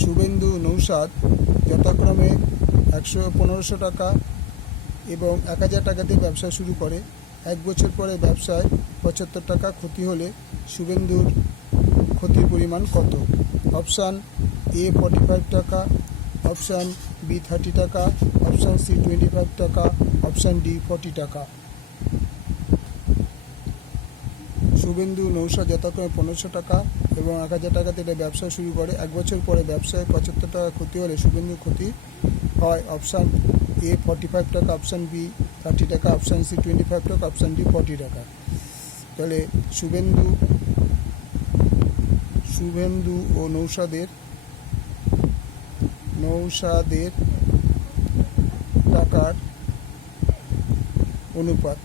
শুভেন্দু নৌসাদ যথাক্রমে 1500 টাকা এবং 1000 টাকা দিয়ে ব্যবসা শুরু করে। 1 বছর পরে ব্যবসায় 75 টাকা ক্ষতি হলে শুভেন্দুর ক্ষতির পরিমাণ কত? অপশান এ 45 টাকা, অপশান বি 30 টাকা, অপশান সি 25 টাকা, অপশান ডি 40 টাকা। শুভেন্দু নৌসাদ যথাক্রমে 1500 টাকা এবং 1000 টাকা থেকে ব্যবসা শুরু করে। 1 বছর পরে ব্যবসায় 75 টাকা ক্ষতি হলে শুভেন্দুর ক্ষতি হয় অপশান এ 45 টাকা, অপশান বি 30 টাকা, অপশান সি 25 টাকা, অপশান ডি 40 টাকা। তাহলে শুভেন্দু ও নৌসাদের টাকার অনুপাত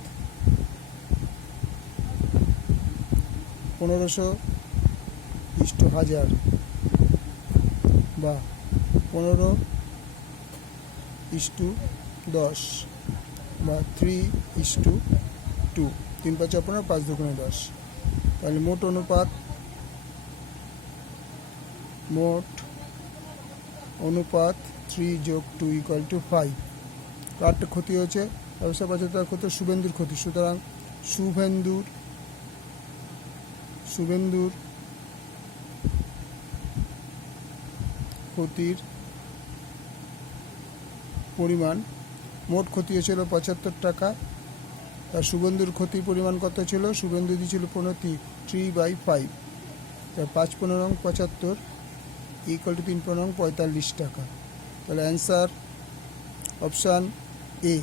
1500:1000 বা 15:10 বা 3:2, 3 5 15, 5 2 10। তাহলে মোট অনুপাত 3 + 2 = 5। কারটা ক্ষতি হয়েছে? ব্যবসা 75 ক্ষতি, শুভেন্দুর ক্ষতি। সুতরাং শুভেন্দুর ক্ষতির পরিমাণ, মোট ক্ষতি হয়েছিল 75 টাকা। আর শুভেন্দুর ক্ষতির পরিমাণ কত ছিল? শুভেন্দু দিয়েছিল 3/5। তাই 5 15 75 = 3 15 45 টাকা। তাহলে অ্যান্সার অপশান এ।